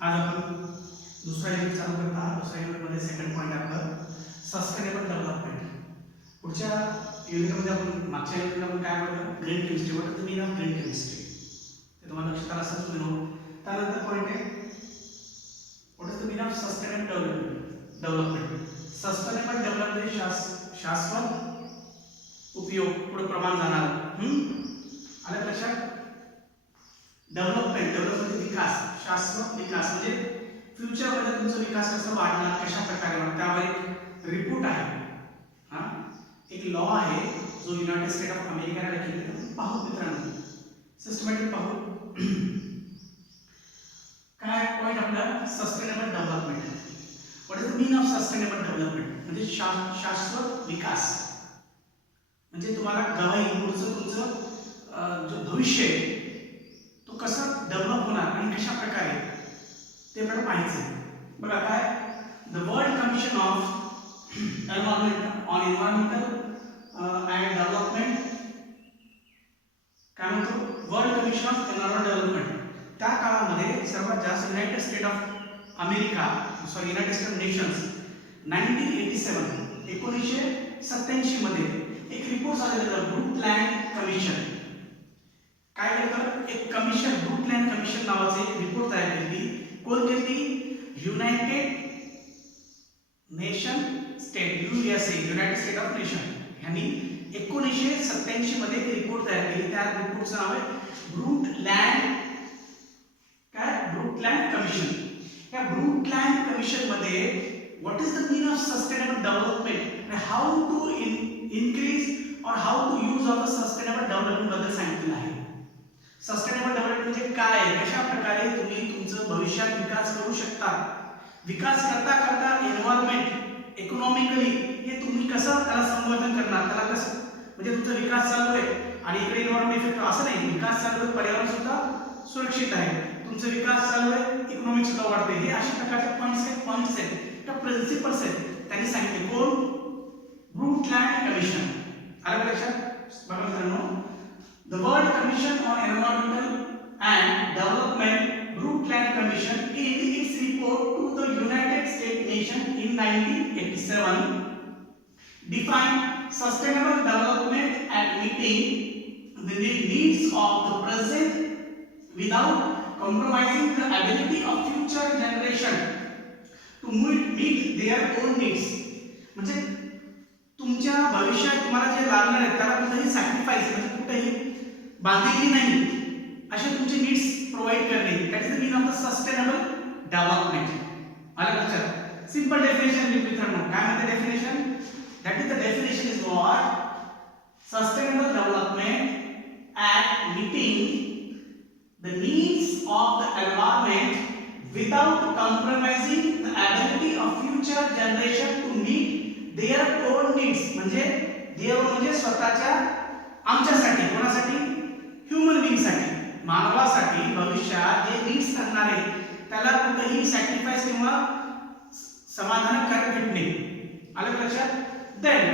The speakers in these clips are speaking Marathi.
आज आपण दुसरा युनिट चालू करत आहोत. दुसऱ्या युनिटमध्ये सेकंड पॉईंट आपलं सस्टेनेबल डेव्हलपमेंट. पुढच्या युनिटमध्ये आपण मागच्या युनिटला आपण काय म्हटलं, green chemistry. What is the meaning of green chemistry ते तुम्हाला लक्षात आलं असेल तुम्ही. त्यानंतर पॉईंट आहे what is the meaning of sustainable development. Sustainable development शाश्वत उपयोग, पुढे प्रमाण जाणार. आलं लक्षात. डेव्हलपमेंट म्हणजे विकास, शाश्वत विकास म्हणजे फ्युचरमध्ये तुमचा विकास कसा वाढणार, कशा प्रकारे वाढणार, त्यावर एक रिपोर्ट आहे. एक लॉ आहे जो युनायटेड स्टेट ऑफ अमेरिकाने केलेला. पाहू मित्रांनो, सिस्टमॅटिक पाहू. काय पॉईंट आपला sustainable development. What is the meaning of sustainable development म्हणजे शाश्वत विकास. म्हणजे तुम्हाला गवाही पुढचं तुमचं जो भविष्य आहे तो कसा डेव्हलप होणार आणि कशा प्रकारे ते आपल्याला पाहायचं. बघा काय, the world commission of environmental and development, काय म्हणतो, world commission of environmental development. त्या काळामध्ये सर्वात जास्त United state of America, United state nations 1987 मध्ये एक रिपोर्ट आलेला ब्रुकलँड कमिशन. काय करतं, एक कमिशन, ब्रुकलँड कमिशन नावाचे एक रिपोर्ट तयार केली. कोण केली? United nation state, USA, United state of nation यांनी 1987 मध्ये एक रिपोर्ट तयार केली. त्या रिपोर्टचं नाव आहे ब्रुकलँड कमिशन. या ब्रुकलँड कमिशन मध्ये what is the meaning of sustainable development, how to increase और how to use of the sustainable development बद्दल सांगितलेलं आहे. सस्टेनेबल डेव्हलपमेंट म्हणजे काय आहे, कशा प्रकारे तुम्ही तुमचं भविष्यात विकास करू शकता. विकास करता करता एन्व्हायरमेंट इकॉनॉमिकली हे तुम्ही कसं त्याला संवर्धन करणार, त्याला कसं, म्हणजे तुमचा विकास चालू आहे आणि इकडे एन्व्हायरमेंट इफेक्ट असं नाही. विकास चालू आहे, पर्यावरण सुद्धा सुरक्षित आहे, तुमचा विकास चालू आहे, इकॉनॉमिक सुद्धा वाढते. हे अशा प्रकारचे पॉइंट्स आहेत त्या प्रिन्सिपल्स आहेत त्यांनी सांगितले. कोण? ब्रुकलँड कमिशन. आलं लक्षात. बघा मित्रांनो, the World Commission on Environmental and Development, Brundtland Commission, in its report to the United States nation in 1987 defined sustainable development as meeting the needs of the present without compromising the ability of future generation to meet their own needs. म्हणजे तुमच्या भविष्यात तुम्हाला जे लागणार आहे त्याला कुठेही सॅक्रिफाइस म्हणजे कुठेही बांधिली नाही असे तुमचे नीड्स प्रोव्हाइड करणे. That is the meaning of the sustainable development. आलं लक्षात. सिंपल डेफिनेशन मित्रांनो, काय म्हणते definition? That is the definition is what, sustainable development at meeting the needs of the environment without compromising the ability of future generation to meet their own needs. म्हणजे देअर म्हणजे स्वतःच्या, आमच्यासाठी, कोणासाठी? ह्युमन बीइंगसाठी, मानवासाठी भविष्यात जे नीड्स असणार आहे त्याला कुठेही सॅक्रिफाइस किंवा समाधानकारक भेटणे. आलं लक्षात. Then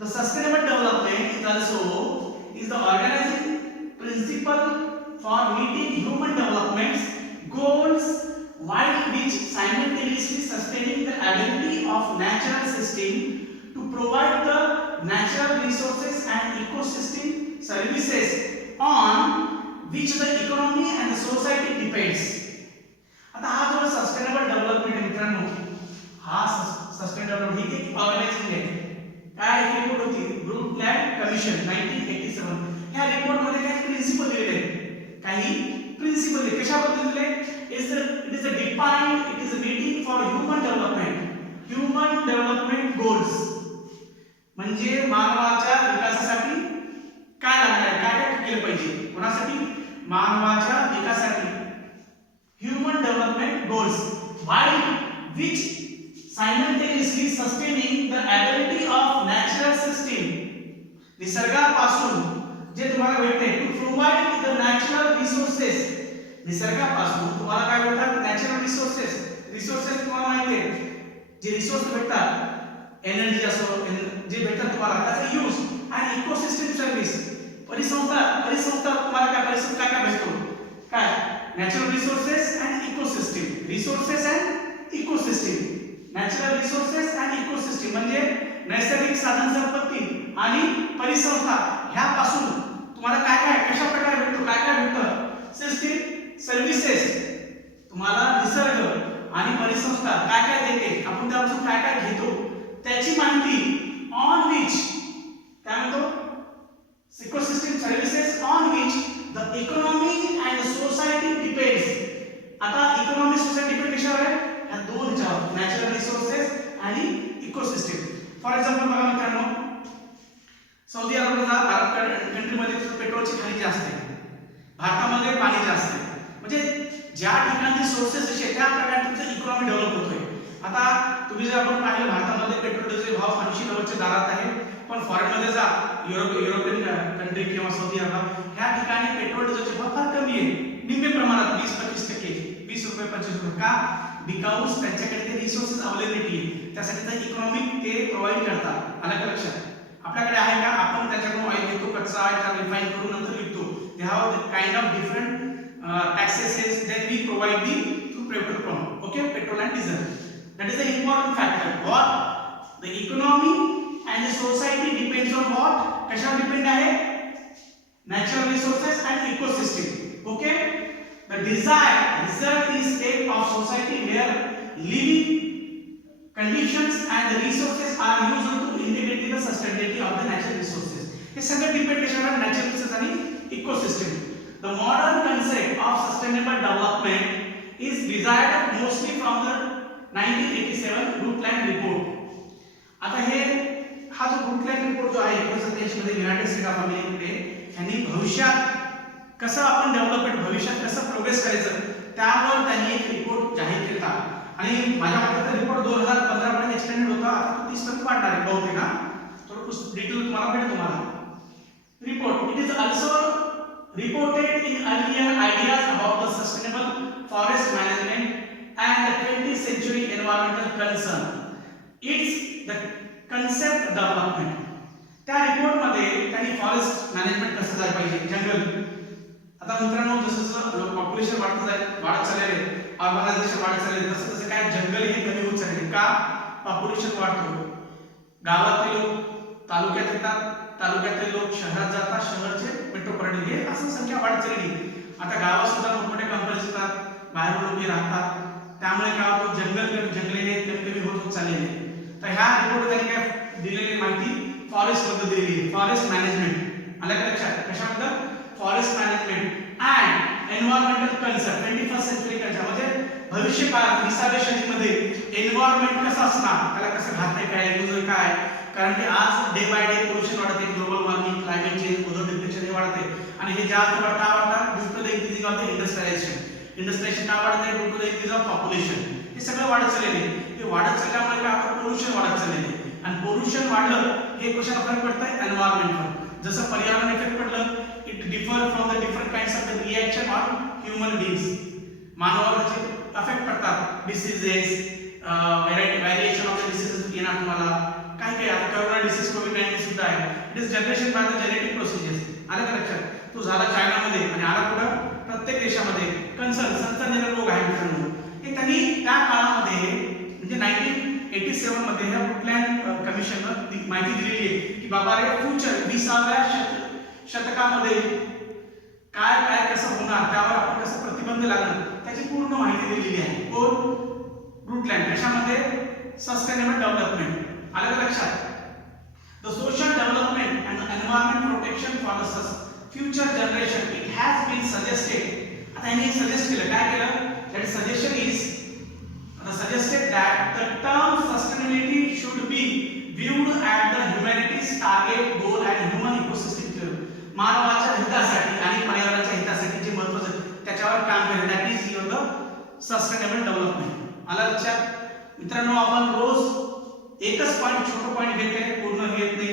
the sustainable development is also is the organising principle for meeting human development goals while which simultaneously sustaining the ability of natural system to provide the natural resources and ecosystem services on which the economy and the society depends. आता हा जो सस्टेनेबल डेव्हलपमेंट आहे मित्रांनो, हा सस्टेनेबल ही एक ऑर्गनायझेशन आहे. काय रिपोर्ट होती? ब्रुकलँड कमिशन 1987. ह्या रिपोर्ट मध्ये काही प्रिन्सिपल दिलेले आहेत. काही प्रिन्सिपल कशाबद्दल दिले? it is a defined, it is a meeting for human development goals. म्हणजे मानवाच्या विकासासाठी काय लागणार आहे, काय काय केलं पाहिजे, कोणासाठी? मानवाच्या विकासासाठी. Human development goals while which simultaneously sustaining the ability of natural system, निसर्गापासून जे तुम्हाला भेटते, to provide the natural resources. निसर्गापासून तुम्हाला काय भेटतात? Natural resources. रिसोर्सेस तुम्हाला माहिती आहे, जे रिसोर्स भेटतात, एनर्जी असो, जे भेटतात तुम्हाला त्याचा यूज, आणि इकोसिस्टम सर्व्हिस, परिसंस्था तुम्हाला काय, परिसंस्था काय काय भेटतो? काय? Natural resources and ecosystem. Resources and ecosystem. Natural resources and ecosystem म्हणजे नैसर्गिक साधन संपत्ती आणि परिसंस्था ह्यापासून तुम्हाला काय काय कशा प्रकारे भेटतो, काय काय भेटतं. सिस्टीम, सर्व्हिसेस, तुम्हाला निसर्ग आणि परिसंस्था काय काय देते, आपण त्यापासून काय काय घेतो त्याची माहिती ऑन विच काय म्हणतो ecosystem services on which the economy and the society depends. आता इकॉनॉमी सोसायटी डिपेंड कशावर आहे, ह्या दोन ह्याच्यावर, नॅचरल रिसोर्सेस आणि इकोसिस्टीम. फॉर एक्झाम्पल बघा मित्रांनो, सौदी अरब कंट्रीमध्ये पेट्रोलची खाणी जास्त आहे, भारतामध्ये पाणी जास्त आहे. म्हणजे ज्या ठिकाणी सोर्सेस असे त्या प्रकारे तुमचं इकॉनॉमी डेव्हलप होतोय. आता तुम्ही जर आपण पाहिलं भारतामध्ये पेट्रोल डिझेल भाव 80-90च्या दारात आहे, पण फॉरेनमध्ये जा युरोपियन कंट्री किंवा सौदी अरब ह्या ठिकाणी पेट्रोल डिझेलचे भाव फार कमी आहे, निम्मे प्रमाणात 20-25%, 20 रुपये 25 रुपये. का? बिकॉज त्यांच्याकडे ते रिसोर्सेस अवेलेबिलिटी आहे, त्यासाठी ते इकॉनॉमिक ते प्रोव्हाइड करतात. आलं का लक्षात? आपल्याकडे आहे का, आपण त्याच्याकडून ऑइल घेतो, कच्चा आहे त्याला रिफाईन करून नंतर विकतो. They have the kind of different taxes then we provide the through petrol pump, okay, petrol and diesel. That is the important factor. What the economy and the society depends on what, कशावर डिपेंड आहे, natural resources and ecosystem. Okay, the desired result is state of society where living conditions and the resources are used to integrate the sustainability of the natural resources. हे सगळं डिपेंड कशावर, natural resources आणि ecosystem. The modern concept of sustainable development is derived mostly from the 1987 Brundtland report. आता हे हा जो Brundtland report जो आहे 1987 मध्ये युनायटेड स्टेट ऑफ अमेरिकेमध्ये यांनी भविष्यात कसं आपण डेव्हलपमेंट, भविष्यात कसं प्रोग्रेस करायचं त्यावर त्यांनी एक रिपोर्ट जाहीर केला. आणि माझ्या मते रिपोर्ट 2015 पर्यंत एक्सटेंडेड होता, आता तो 30 पर्यंत वाढणार आहे बहुतेक. ना थोडं डिटेल तुम्हाला भेटेल तुम्हाला report. It is also reported in earlier ideas about the sustainable forest management and the 20th century environmental concern. It's the concept development. त्या रिपोर्ट मध्ये त्यांनी फॉरेस्ट मॅनेजमेंट कसं झालं पाहिजे, जंगल. आता मित्रांनो जसं पॉप्युलेशन वाढत चालले, ऑर्गनायझेशन वाढत चालले, तसं तसं काय जंगल हे कमी होत चालले. का? पॉप्युलेशन वाढतो, गावातले लोक तालुक्यात येतात, तालुक्यातले लोक शहरात जातात, शहरचे मेट्रोपॉलिटन हे असं संख्या वाढत चालली. आता गावात सुद्धा मोठमोठ्या कंपनीज येतात, बाहेर लोक राहतात, त्यामुळे काय होतं, जंगले हे कमी होत चाललेले. तर ह्या रिपोर्ट त्यांनी काय दिलेली माहिती फॉरेस्ट बद्दल दिलेली आहे, फॉरेस्ट मॅनेजमेंट. आलं का लक्षात? कशाबद्दल? Forest management and environmental concern 21st century culture. म्हणजे भविष्य काळात 20व्या शतकामध्ये एन्व्हायरमेंट कसं असणार, त्याला कसं घातक काय, यूज काय. कारण की आज डे बाय डे पोल्युशन वाढत आहे, global warming, climate change, ozone temperature हे वाढत आहे. आणि हे जास्त का वाढतात, due to the increasing of the industrialisation का वाढत आहे, due to the increase of population. हे सगळं वाढत चाललेलं आहे. हे वाढत चालल्यामुळे काय होतं, पोल्युशन वाढत चाललेलं आहे. आणि पोल्युशन वाढलं हे कशाला फरक पडतंय, एन्व्हायरमेंटवर. जसं पर्यावरण इफेक्ट पडलं, it differ from the different kinds of the reaction on human beings. मानवावर त्याचे इफेक्ट पडतात, diseases, variation of the diseases येणार तुम्हाला. काय काय आता कोरोना डिसीज कोविड-19 सुद्धा आहे. It is generation by the genetic procedures. आलं का लक्षात? तो झाला चायनामध्ये आणि आला कुठं, प्रत्येक देशामध्ये. संसर्गजन्य रोग आहे मित्रांनो. हे त्यांनी त्या काळामध्ये म्हणजे 1987 मध्ये ह्या ब्रुंटलँड कमिशननं माहिती दिलेली आहे की बाबा रे फ्युचर 20व्या शतकामध्ये काय काय कसं होणार, त्यावर आपण कसं प्रतिबंध लागणार त्याची पूर्ण माहिती दिलेली आहे. कोण? ब्रुंटलँड. कशामध्ये? Sustainable development. आलं का लक्षात? The social development and the environment protection for the future generation, it has been suggested. आता यांनी सजेस्ट केलं, काय केलं? That suggestion is suggested that the term sustainability should be viewed at the humanity's target goal and human ecosystem level. मानवाच्या हितासाठी आणि पर्यावरणाच्या हितासाठी जे महत्त्वाचं त्याच्यावर काम केलं, that is your the sustainable development. आलं लक्षात? मित्रांनो आपण रोज एकच पॉइंट, छोटं पॉइंट घेते, पूर्ण घेत नाही.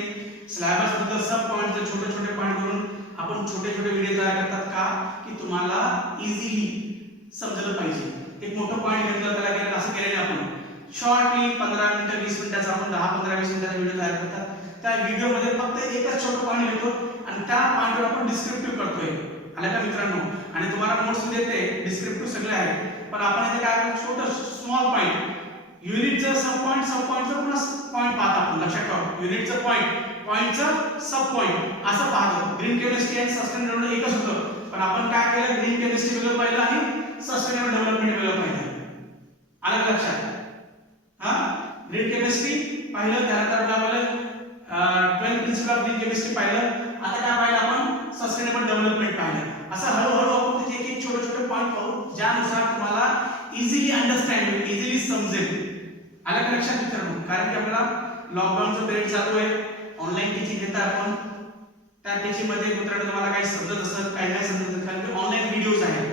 सिलेबस मधलं सब पॉइंट जे छोटे छोटे पॉइंट करून आपण छोटे छोटे व्हिडिओ तयार करतात का, की तुम्हाला इझिली समजलं पाहिजे. एक मोठं पॉइंट घेतलं त्याला केलं असं केलं नाही आपण. शॉर्टली 15 मिनिटं 20 मिनिटाचा आपण 10-15-20 मिनिटाचा व्हिडिओ तयार करतात. त्या व्हिडिओ मध्ये फक्त एकच छोटं पॉइंट घेतो आणि त्या पॉइंटवर आपण डिस्क्रिप्टिव्ह करतोय. आलं का मित्रांनो? आणि तुम्हाला नोट्स मध्ये येते डिस्क्रिप्टिव्ह सगळे आहे, पण आपण इथे काय करू, छोटं स्मॉल पॉइंट, युनिटचं सब पॉइंटचं पुन्हा पॉइंट पाहता आपण, लक्षात ठेवा. युनिटचं पॉइंटचं सब पॉइंट असं पाहतो. ग्रीन केमिस्ट्री आणि सस्टेनेबल एकच होतं, पण आपण काय केलं, ग्रीन केमिस्ट्री वेगळं पाहिलं आणि सस्टेनेबल डेव्हलपमेंट वेगळं पाहिलं. आलं का लक्षात? हा, ग्रीन केमिस्ट्री पाहिलं, त्यानंतर काय पाहिलं, 12 प्रिन्सिपल ऑफ ग्रीन केमिस्ट्री पाहिलं. आता काय पाहिलं आपण, सस्टेनेबल डेव्हलपमेंट पाहिलं. असं हळूहळू आपण त्याचे एक एक छोटे छोटे पॉइंट पाहू, ज्यानुसार तुम्हाला इझिली अंडरस्टँड होईल, इझिली समजेल. आलं का लक्षात मित्रांनो? कारण की आपल्याला लॉकडाऊनचं पिरियड चालू आहे, ऑनलाईन टीचिंग घेता आपण, त्या टीचिंगमध्ये मित्रांनो तुम्हाला काही समजत असेल, काही नाही समजत, कारण की ऑनलाईन व्हिडिओज आहेत.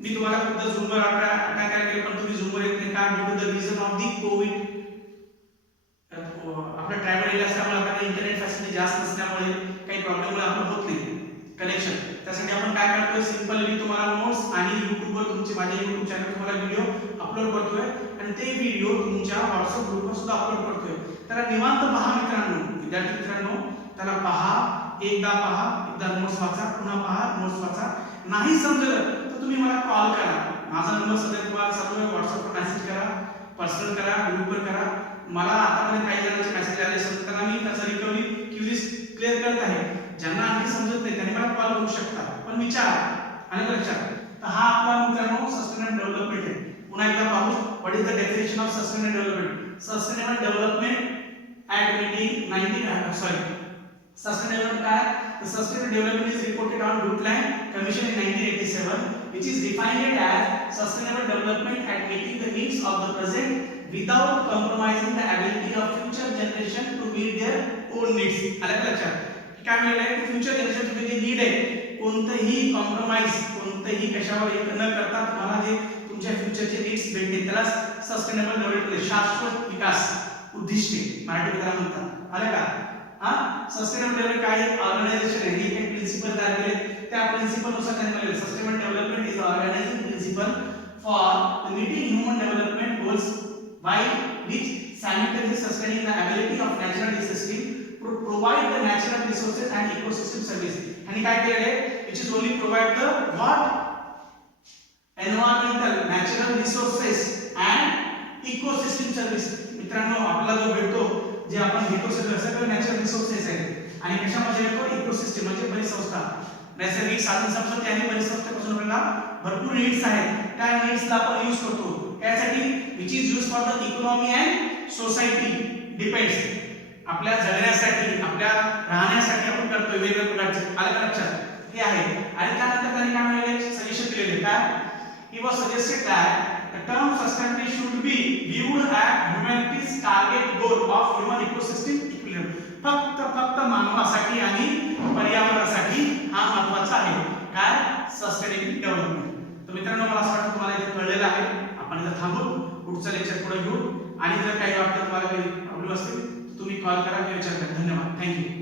मी तुम्हाला फक्त झूमवर काय केलं, पण तुम्ही झूमवर येत नाही का, due to the reason of the covid. आपल्या ट्रॅव्हल एरिया असल्यामुळे आपल्याला इंटरनेट फॅसिलिटी जास्त नसल्यामुळे काही प्रॉब्लेममुळे आपण होत नाही कनेक्शन. त्यासाठी आपण काय करतोय, सिंपली तुम्हाला नोट्स आणि युट्यूबवर तुमचे, माझ्या युट्यूब चॅनल तुम्हाला व्हिडिओ अपलोड करतोय आणि ते व्हिडिओ तुमच्या व्हॉट्सअप ग्रुपवर सुद्धा अपलोड करतोय. त्याला निवांत पहा मित्रांनो, विद्यार्थी मित्रांनो, त्याला पहा, एकदा पहा, एकदा नोट्स वाचा, पुन्हा पहा, नोट्स वाचा. नाही समजलं तर तुम्ही मला कॉल करा. माझा नंबर सध्या तुम्हाला चालू आहे, व्हॉट्सअपवर मेसेज करा, पर्सनल करा, ग्रुपवर करा. मला आतापर्यंत काही जणांचे मेसेज आले असेल, त्यांना मी त्याचा रिकव्हरी क्युरीज क्लिअर करत आहे. ज्यांना आणखी समजत नाही त्यांनी मला कॉल करू शकता, पण विचार. आणि लक्षात, तर हा आपला मित्रांनो सस्टेनेबल डेव्हलपमेंट आहे. पुन्हा एकदा पाहू, what is the definition of sustainable development. Sustainable development at meeting 19 sustainable काय, the sustainable development is reported on Brundtland Commission in 1987, which is defined as sustainable development at meeting the needs of the present without compromising the ability of future generation to meet their own needs. आलं का लक्षात? काय म्हणलं आहे, की फ्युचर जनरेशनचे जे नीड आहे, कोणतेही कॉम्प्रोमाइज, कोणतेही कशावर एक न करता तुम्हाला जे तुमच्या फ्युचरचे नीड्स भेटतील, त्याला सस्टेनेबल डेव्हलपमेंट, शाश्वत विकास उद्दिष्टे मराठीमध्ये म्हणतात. आलं का? हा, सस्टेनेबल डेव्हलपमेंट काय आहे, ऑर्गनायझेशन आहे, हे काही प्रिन्सिपल तयार केले, त्या प्रिन्सिपल नुसार त्यांनी म्हटले sustainable development is organising principle for meeting human development goals by which simultaneously sustaining the ability of natural ecosystem to provide the natural resources and ecosystem service. आणि काय केले, which is only provide the what, environmental natural resources and ecosystem service. मित्रांनो, आपल्याला जो भेटतो, जे आपण घेतो सगळं नॅचरल रिसोर्सेस आहेत, आणि कशामध्ये येतो, इकोसिस्टम म्हणजे परिसंस्था, नैसर्गिक साधन संपत्ती आणि परिसंस्थेपासून आपल्याला भरपूर नीड्स आहेत. त्या नीड्सला आपण यूज करतो त्यासाठी, which is use for the economy and society depends. आपल्या जगण्यासाठी, आपल्या राहण्यासाठी आपण करतोय वेगवेगळ्या प्रकारचे. आलं का लक्षात? हे आहे. आणि त्यानंतर त्यांनी काय म्हणाले, सजेशन दिलेले काय, he was suggested that the term sustainability should be viewed as humanity's target goal of human ecosystem equilibrium. फक्त मानवासाठी आणि पर्यावरणासाठी हा महत्त्वाचा आहे. काय, सस्टेनेबल डेव्हलपमेंट. तर मित्रांनो, मला असं वाटतं तुम्हाला इथे कळलेलं आहे. आपण इथे थांबू, पुढचं लेक्चर पुढे घेऊ, आणि जर काही वाटतं तुम्हाला काही प्रॉब्लेम असतील तुम्ही कॉल करा किंवा विचार करा. धन्यवाद, थँक्यू.